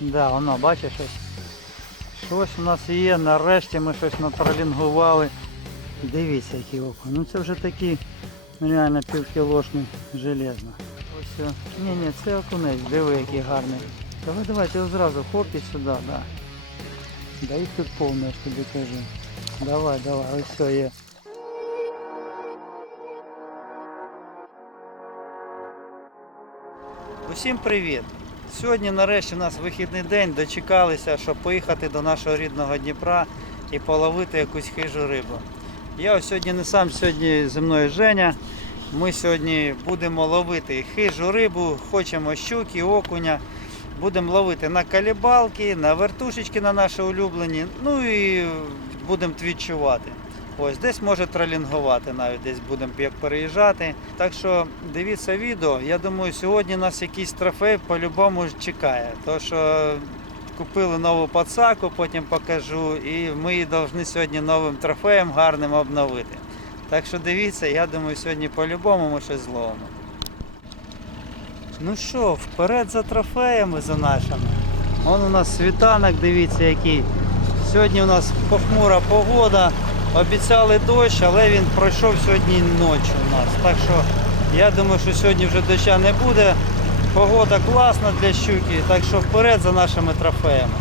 Да, воно, бачиш щось. Щось у нас є, нарешті ми щось натролінгували. Дивіться, який окунь. Ну це вже такий реально півкілошний железно. Ось. Ні, ні, це окунець, диви, який гарний. Давай, давай, ти його зразу хопіть сюди, да. Да їх тут повно, я ж тобі кажу. Давай, давай, ось все є. Усім привіт! Сьогодні нарешті у нас вихідний день, дочекалися, щоб поїхати до нашого рідного Дніпра і половити якусь хижу рибу. Я ось сьогодні не сам, сьогодні зі мною Женя. Ми сьогодні будемо ловити хижу рибу, хочемо щуки, окуня. Будемо ловити на калібалки, на вертушечки на наші улюблені, ну і будемо твічувати. Ось десь може тролінгувати навіть десь будемо як переїжджати. Так що дивіться відео. Я думаю, сьогодні нас якийсь трофей по-любому чекає. То що купили нову пацаку, потім покажу, і ми її повинні сьогодні новим трофеєм гарним обновити. Так що дивіться, я думаю, сьогодні по-любому ми щось зловимо. Ну що, вперед за трофеями за нашими. Вон у нас світанок, дивіться який. Сьогодні у нас похмура погода. Обіцяли дощ, але він пройшов сьогодні ночі у нас. Так що я думаю, що сьогодні вже доща не буде. Погода класна для щуки, так що вперед за нашими трофеями.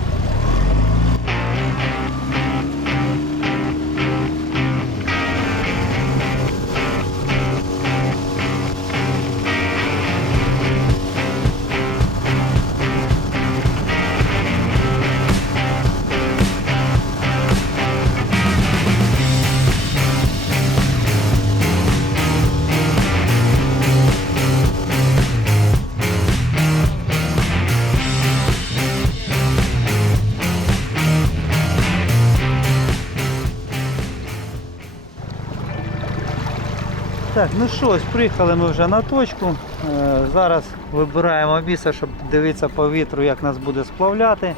Ну що, ось приїхали ми вже на точку. Е, Зараз вибираємо місце, щоб дивитися по вітру, як нас буде сплавляти.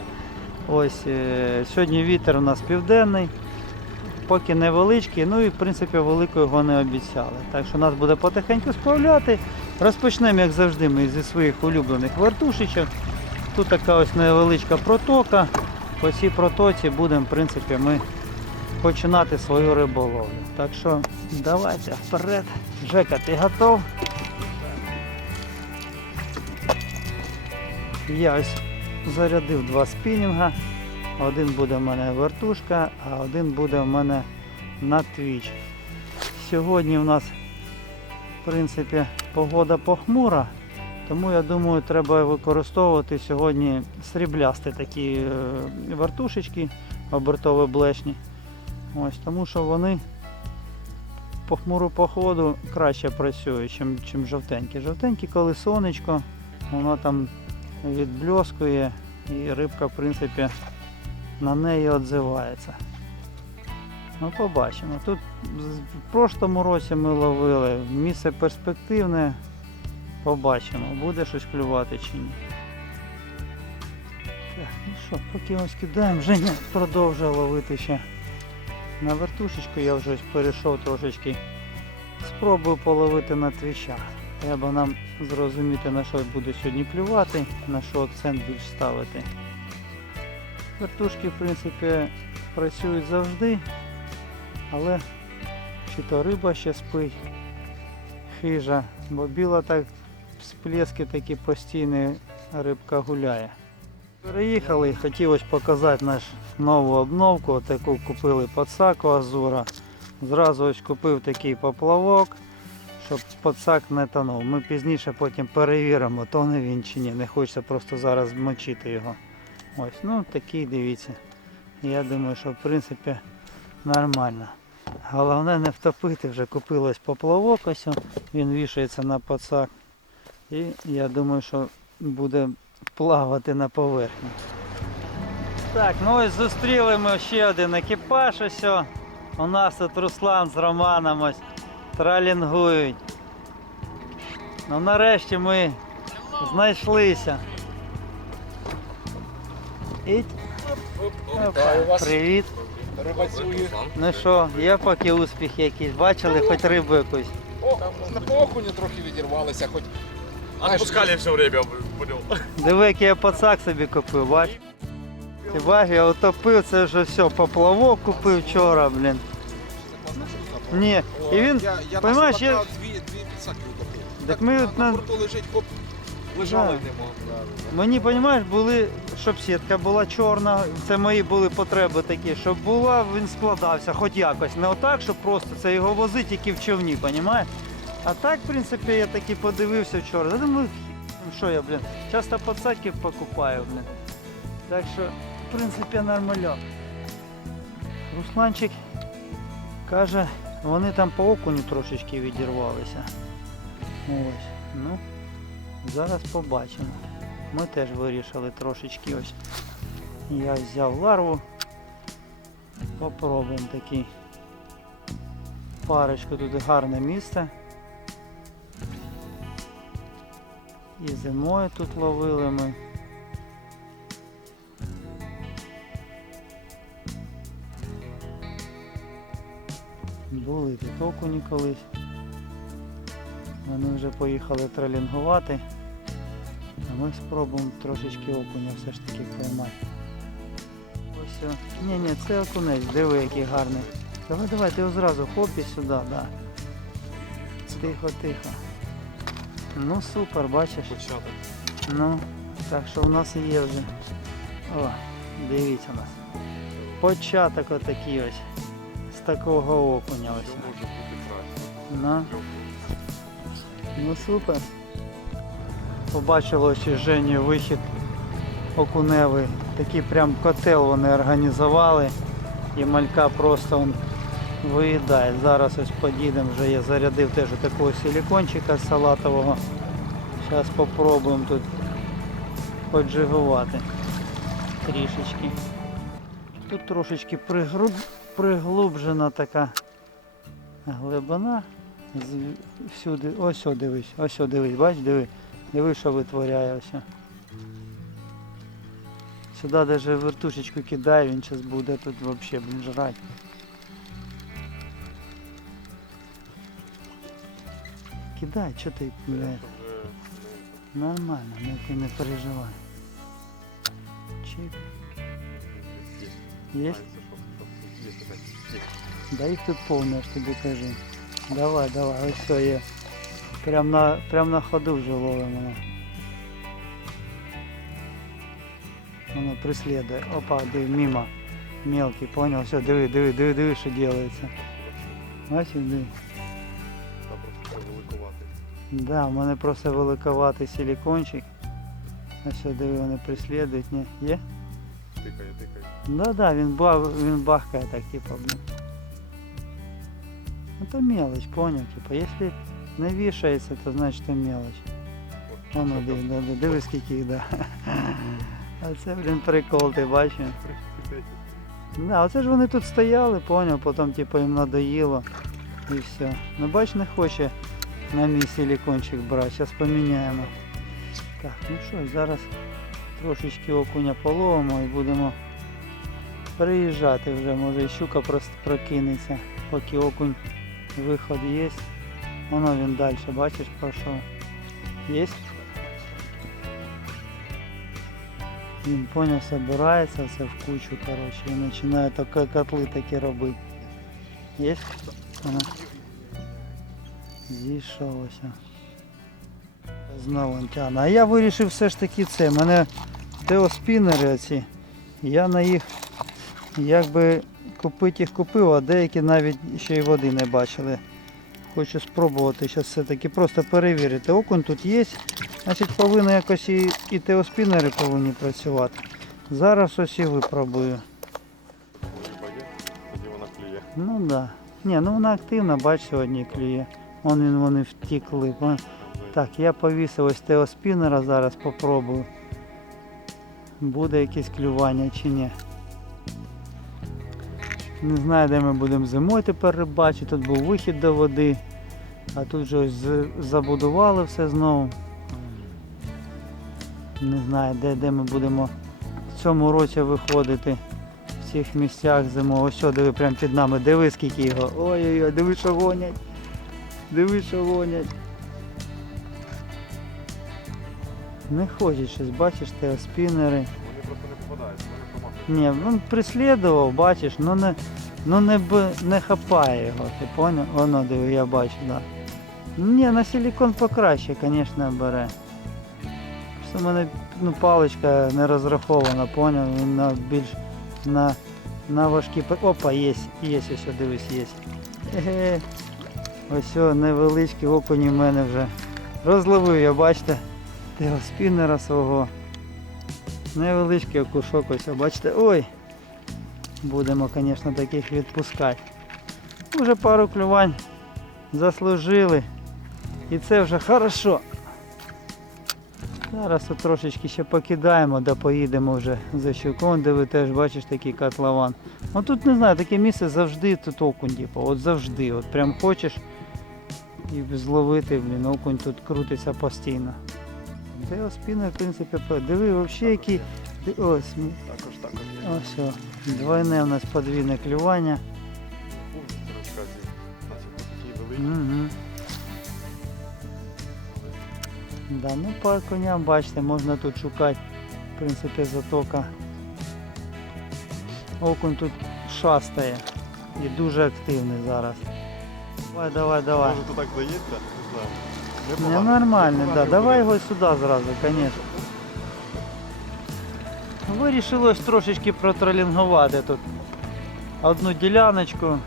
Ось е, сьогодні вітер у нас південний, поки невеличкий, ну і в принципі великого його не обіцяли. Так що нас буде потихеньку сплавляти. Розпочнемо, як завжди, ми зі своїх улюблених вертушечок. Тут така ось невеличка протока. По цій протоці будемо, в принципі, ми починати свою риболовлю. Так що давайте вперед. Жека, ти готов? Я ось зарядив два спінінга. Один буде в мене вертушка, а один буде в мене на твіч. Сьогодні в нас в принципі погода похмура, тому я думаю, треба використовувати сьогодні сріблясті такі е, вертушечки обертові блешні. Ось, тому що вони по хмуру походу краще працюють, чим, чим жовтенькі. Жовтенькі, коли сонечко, воно там відбльоскує і рибка, в принципі, на неї відзивається. Ну, побачимо. Тут в прошлому році ми ловили, місце перспективне. Побачимо, буде щось клювати чи ні. Так, ну що, поки ось кидаємо, Женя продовжує ловити ще. На вертушечку я вже перейшов трошечки. Спробую половити на твічах. Треба нам зрозуміти на що буде сьогодні клювати, на що акцент більш ставити. Вертушки в принципі працюють завжди, але чи то риба ще спить, хижа, бо біла так сплески такі постійні рибка гуляє. Переїхали, хотілося показати наш нову обновку. Таку купили подсаку Азура. Зразу ось купив такий поплавок, щоб подсак не тонув. Ми пізніше потім перевіримо, тоне він чи ні. Не хочеться просто зараз мочити його. Ось, ну такий дивіться. Я думаю, що в принципі нормально. Головне не втопити, вже купили ось поплавок, ось він вішається на подсак. І я думаю, що буде плавати на поверхні. Так, ну ось зустріли ми ще один екіпаж. Ось. У нас тут Руслан з Романом ось тралінгують. Ну нарешті ми знайшлися. Іть. Опа, Привіт. Рибацює. Ну що, є поки успіх якийсь? Бачили хоч рибу якусь? О, на по окуню трохи відірвалися, хоч Отпускали все время. понял. Диви, який я пацак собі купив, бач? Ти бачиш, я утопив, це вже все, поплавок купив вчора, блін. Ні, і він, я, я понимаєш, я- я... дві, дві підсаки утопив. Так ми на, от на на- борту лежить, хоп, лежало Да. й. Мені, розумієш, були, щоб сітка була чорна, це мої були потреби такі, щоб була, він складався, хоч якось. Не отак, щоб просто це його возить тільки в човні, розумієш? А так, в принципі, я таки подивився вчора. Думаю, що я, блін, часто подсадки покупаю, блін. Так що, в принципі, нормальок. Русланчик каже, вони там по окуню трошечки відірвалися. Ось, ну. Зараз побачимо. Ми теж вирішили трошечки ось. Я взяв ларву. Попробуємо такий. Парочку тут гарне місце. І зимою тут ловили ми. Були тут окуні колись. Вони вже поїхали тролінгувати. А ми спробуємо трошечки окуня все ж таки поймати. Ось. Ні, ні, це окунець, диви який гарний. Давай, давай, ти його зразу хоп і сюди, да. Тихо, тихо. Ну супер, бачиш. Початок. Ну, так що в нас є вже. О, дивіться у нас. Початок отакий ось. З такого окуня ось. Ну, ну супер. Побачили ось Жені вихід окуневий. Такий прям котел вони організували. І малька просто он виїдає. Зараз ось подійдемо, вже я зарядив теж такого силікончика салатового. Зараз спробуємо тут поджигувати трішечки. Тут трошечки пригруб... приглублена така глибина. Всюди, ось о, дивись, ось о, дивись, бач, диви, диви, що витворяє ось. Сюди навіть вертушечку кидає, він зараз буде тут взагалі, блін. Кидай, що ти, бля, Це вже ну, нормально, не, ти не переживай. Чик, є. є? Знаєте, що- що- є таке. Є. Да їх тут повно, я ж тобі кажу. Давай, давай, ось все є. Прям на, прям на ходу вже ловимо. Воно. Воно преслідує. Опа, диви, мимо. Мелкий, понял? Все, диви, диви, диви, диви, що робиться. Бачиш, диви. Да, у мене просто великоватий силикончик. А все, диви, вони преслідують. Ні, є? Тикає, тикає. Да, да, він, ба, він бахкає так, типа, блин. Это мелочь, понял, типа, если не вішається, то значить це мелочь. Воно, що диви, да, да, диви скільки їх, да. А це, блін, прикол, ти бачиш? Да, оце ж вони тут стояли, поняв, потім типу їм надоїло і все. Ну бач, не хоче на мій силикончик брати, зараз поміняємо. Так, ну що, зараз трошечки окуня половимо і будемо переїжджати вже, може і щука просто прокинеться, поки окунь виход є. Воно він далі, бачиш, пішов. Є? Він поняв, собирається все в кучу, коротше, і починає такі котли такі робити. Є? Зійшовся. Знову він. А я вирішив все ж таки це. Мене теоспінери оці. Я на їх якби купити їх купив, а деякі навіть ще й води не бачили. Хочу спробувати зараз все-таки просто перевірити. Окунь тут є, значить повинно якось і, і теоспінери повинні працювати. Зараз ось і випробую. Ну так. Да. Ні, ну вона активна, бач, сьогодні клює. Вон вони втікли. Так, я повісив ось теоспінера, зараз попробую. Буде якесь клювання чи ні. Не знаю, де ми будемо зимою тепер рибачити. Тут був вихід до води, а тут же ось забудували все знову. Не знаю, де, де ми будемо в цьому році виходити в цих місцях зимового. Ось, що, диви, прямо під нами, диви скільки його. Ой-ой-ой, диви, що гонять. Диви, що гонять. Не хоче щось, бачиш, те спінери. Вони просто не попадають, вони. Ні, він преслідував, бачиш, ну не, ну не, не хапає його, ти поняв? Воно диви, я бачу, да. Ні, на силікон покраще, звісно, бере. Просто в мене ну, паличка не розрахована, поняв? Він на більш на, на важкі. Опа, є, є, ось, дивись, є. Еге. Ось невеличкі окуні в мене вже. Розловив я, бачите, того спіннера свого. Невеличкий окушок ось, бачите, ой. Будемо, звісно, таких відпускати. Уже пару клювань заслужили. І це вже хорошо. Зараз трошечки ще покидаємо, да поїдемо вже за щуком, де ви теж бачиш такий котлован. Ну тут не знаю, таке місце завжди тут окунь, типу, от завжди. От прям хочеш і зловити, блін, окунь тут крутиться постійно. Це його спина, в принципі, диви, взагалі які. Ось, Також, також є. ось, о, двойне у нас подвійне клювання. Угу. Да, ну по коням, бачите, можна тут шукати, в принципі, затока. Окунь тут шастає і дуже активний зараз. Давай, давай, давай. Може то так здається, не знаю. Не, нормально, да. Давай його сюди зразу, звісно. Вирішили ось трошечки протролінгувати тут одну діляночку.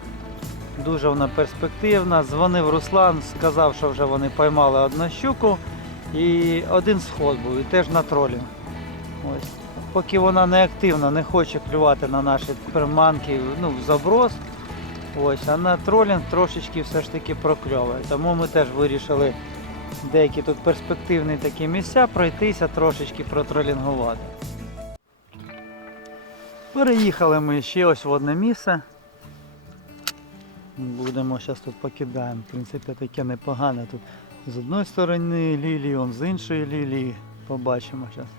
Дуже вона перспективна. Дзвонив Руслан, сказав, що вже вони поймали одну щуку і один сход був, і теж на тролінг. Ось. Поки вона не активна, не хоче клювати на наші приманки, ну, в заброс. Ось, а на тролінг трошечки все ж таки прокльовує. Тому ми теж вирішили деякі тут перспективні такі місця пройтися, трошечки протролінгувати. Переїхали ми ще ось в одне місце. Будемо зараз тут покидаємо. В принципі, таке непогане. Тут з одної сторони лілії, он з іншої лілії. Побачимо зараз.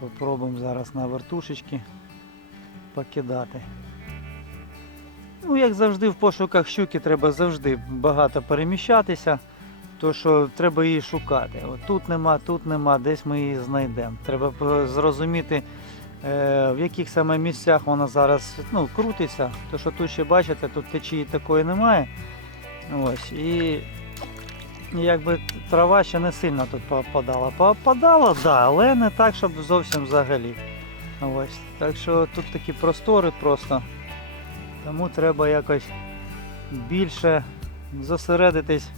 Попробуємо зараз на вертушечки покидати. Ну, як завжди, в пошуках щуки треба завжди багато переміщатися, то що треба її шукати. От тут нема, тут нема, десь ми її знайдемо. Треба е, зрозуміти, е, в яких саме місцях вона зараз ну, крутиться. То що тут ще бачите, тут течії такої немає. Ось, і якби трава ще не сильно тут попадала. Попадала, да, але не так, щоб зовсім взагалі. Ось. Так що тут такі простори просто. Тому треба якось більше зосередитись,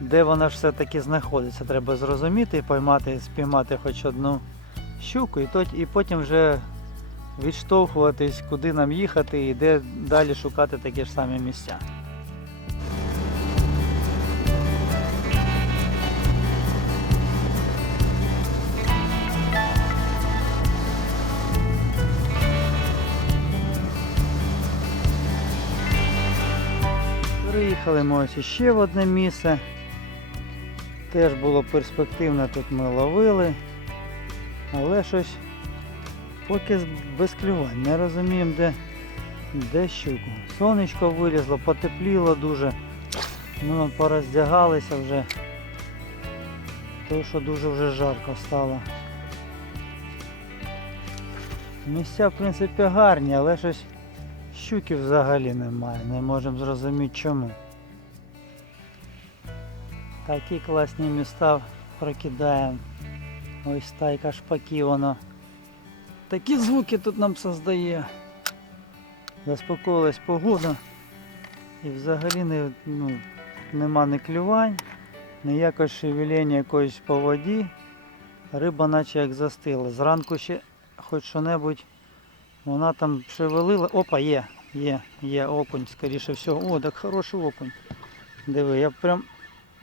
де вона все-таки знаходиться. Треба зрозуміти, поймати, спіймати хоч одну щуку і потім вже відштовхуватись, куди нам їхати і де далі шукати такі ж самі місця. Приїхали ми ось ще в одне місце. Теж було перспективно, тут ми ловили. Але щось поки без клювань. Не розуміємо, де, де щуку. Сонечко вилізло, потепліло дуже. Ми пороздягалися вже. Тому що дуже вже жарко стало. Місця в принципі гарні, але щось щуки взагалі немає. Не можемо зрозуміти чому. Такі класні міста прокидаємо. Ось тайка шпаки воно. Такі звуки тут нам создає. Заспокоїлась погода. І взагалі не, ну, нема ні клювань, ніякого шевелення якоїсь по воді. Риба наче як застила. Зранку ще хоч що-небудь вона там шевелила. Опа, є, є, є окунь, скоріше всього. О, так хороший окунь. Диви, я прям.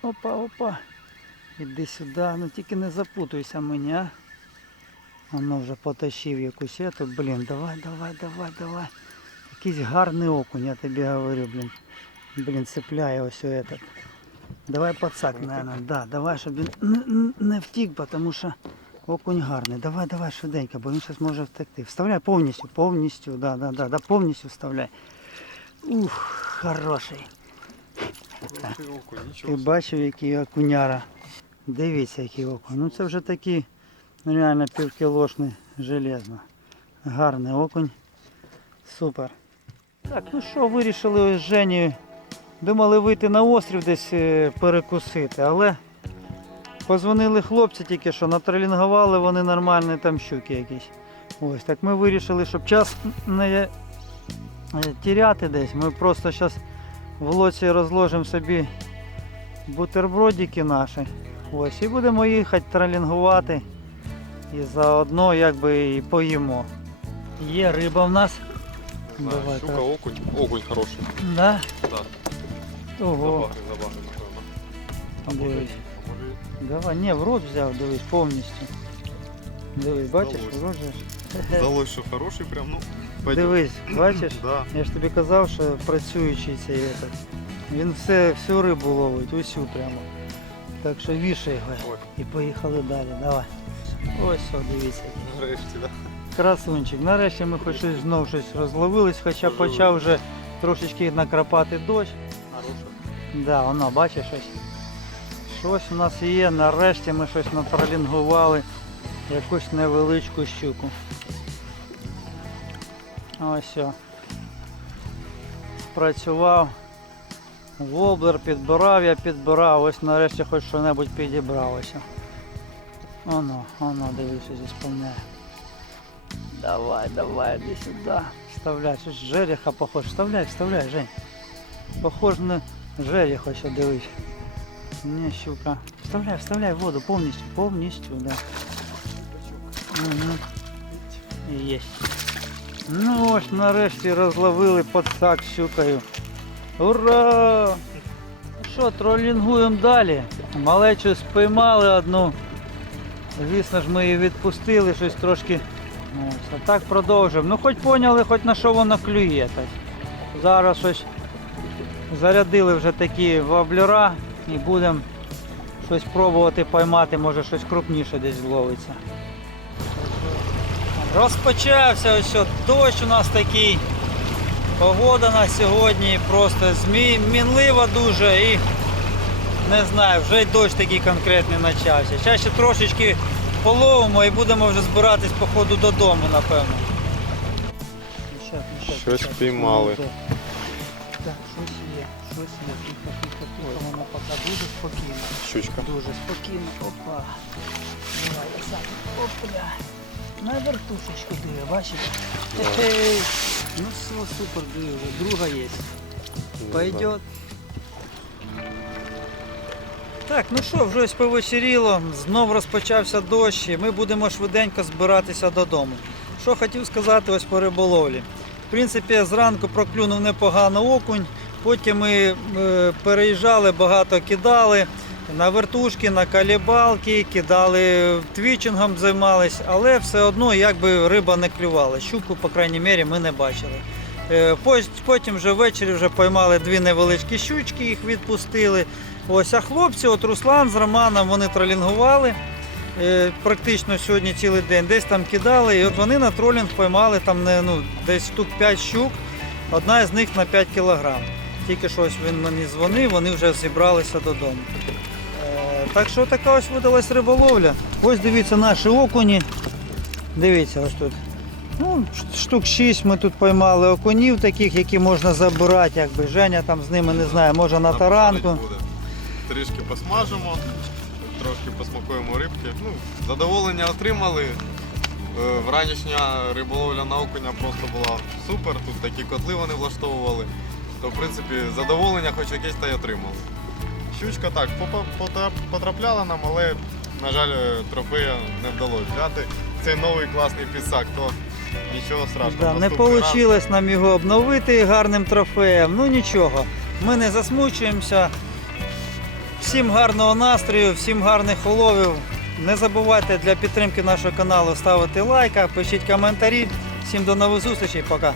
Опа, опа. Іди сюди, ну тільки не запутуйся мені, а. Воно вже потащив якусь ету. Блін, давай, давай, давай, давай. Якийсь гарний окунь, я тобі говорю, блін. Блін, цепляє ось этот. Давай пацак, наверное, да, давай, щоб він не, не- не втік, тому що окунь гарний. Давай, давай швиденько, бо він зараз може втекти. Вставляй повністю, повністю, да, да, да, да, повністю вставляй. Ух, хороший. Ти бачив, який окуняра. Дивіться, який окунь. Ну це вже такий реально півкілошний железно. Гарний окунь. Супер. Так, ну що, вирішили з Женєю. Думали вийти на острів десь е, перекусити, але позвонили хлопці тільки що, натролінгували вони нормальні там щуки якісь. Ось так ми вирішили, щоб час не е, тіряти десь. Ми просто зараз в лоці розложимо собі бутербродики наші. Ось, і будемо їхати тролінгувати. І заодно якби і поїмо. Є риба в нас. Да, Давай, щука, так. окунь. Окунь хороший. Да? Да. Ого. Забагри, забагри, напевно. Дивись. Давай, ні, в рот взяв, дивись, повністю. Дивись, бачиш, Вдалося. в рот же. здалось, що хороший прям, ну, пойдет. Дивись, бачиш? Да. Я ж тобі казав, що працюючий цей этот. Він все, всю рибу ловить, усю прямо. Так що вішай його. І поїхали далі. Давай. Ось, о, дивіться. Нарешті, да. Красунчик. Нарешті ми хоч щось знов щось розловились, хоча Розловились. почав вже трошечки накрапати дощ. Хороший. Да, воно, бачиш щось. Щось у нас є, нарешті ми щось натролінгували. Якусь невеличку щуку. Ось о. Працював. Воблер підбирав, я підбирав, ось нарешті хоч що-небудь підібралося. Оно, оно, дивись, ось сповняє. Давай, давай, іди сюди. Вставляй, щось жереха похож. Вставляй, вставляй, Жень. Похож на жерех ось дивись. Не, щука. Вставляй, вставляй в воду повністю, повністю, да. Угу. Єсть. Ну ось нарешті розловили подсак щукою. Ура! Ну Що, тролінгуємо далі. Малечу спіймали одну. Звісно ж, ми її відпустили, щось трошки. Ось, а так продовжуємо. Ну хоч поняли, хоч на що воно клює. Так. Зараз щось зарядили вже такі воблера і будемо щось пробувати поймати, може щось крупніше десь зловиться. Розпочався ось дощ у нас такий. Погода на сьогодні просто змі- мінлива дуже і не знаю, вже й дощ такий конкретний почався. Зараз ще трошечки половимо і будемо вже збиратись по ходу додому, напевно. Щось впіймали. Так, щось є, щось є. Тихо, тихо, тихо, воно поки дуже спокійно. Щучка. Дуже спокійно. Опа. Давай, я сам. Опля. На вертушечку диви? Хе-хей. Ну все, супер, диви, друга є. Пойдет. Так, ну що, вже ось повечеріло, знов розпочався дощ, і ми будемо швиденько збиратися додому. Що хотів сказати ось по риболовлі. В принципі, зранку проклюнув непогано окунь, потім ми е, переїжджали, багато кидали на вертушки, на калібалки, кидали твічингом займались, але все одно якби риба не клювала. Щуку, по крайній мірі, ми не бачили. Е, Потім вже ввечері вже поймали дві невеличкі щучки, їх відпустили. Ось, а хлопці, от Руслан з Романом, вони тролінгували. е, Практично сьогодні цілий день десь там кидали, і от вони на тролінг поймали там ну, десь штук 5 щук, одна з них на 5 кілограм. Тільки що ось він мені дзвонив, вони вже зібралися додому. Так що така ось видалась риболовля. Ось дивіться наші окуні. Дивіться ось тут. Ну, штук 6 ми тут поймали окунів таких, які можна забирати, якби Женя там з ними не знаю, може на таранку. Трішки посмажимо, трошки посмакуємо рибки. Ну, задоволення отримали. Е, Вранішня риболовля на окуня просто була супер. Тут такі котли вони влаштовували. То, в принципі, задоволення хоч якесь та й отримали. Щучка так потрапляла нам, але, на жаль, е, трофея не вдалося взяти. Це новий класний пісак, то нічого страшного. Да, не Наступний раз вийшло нам його обновити гарним трофеєм. Ну нічого, ми не засмучуємося. Всім гарного настрою, всім гарних уловів. Не забувайте для підтримки нашого каналу ставити лайк, пишіть коментарі. Всім до нових зустрічей, пока.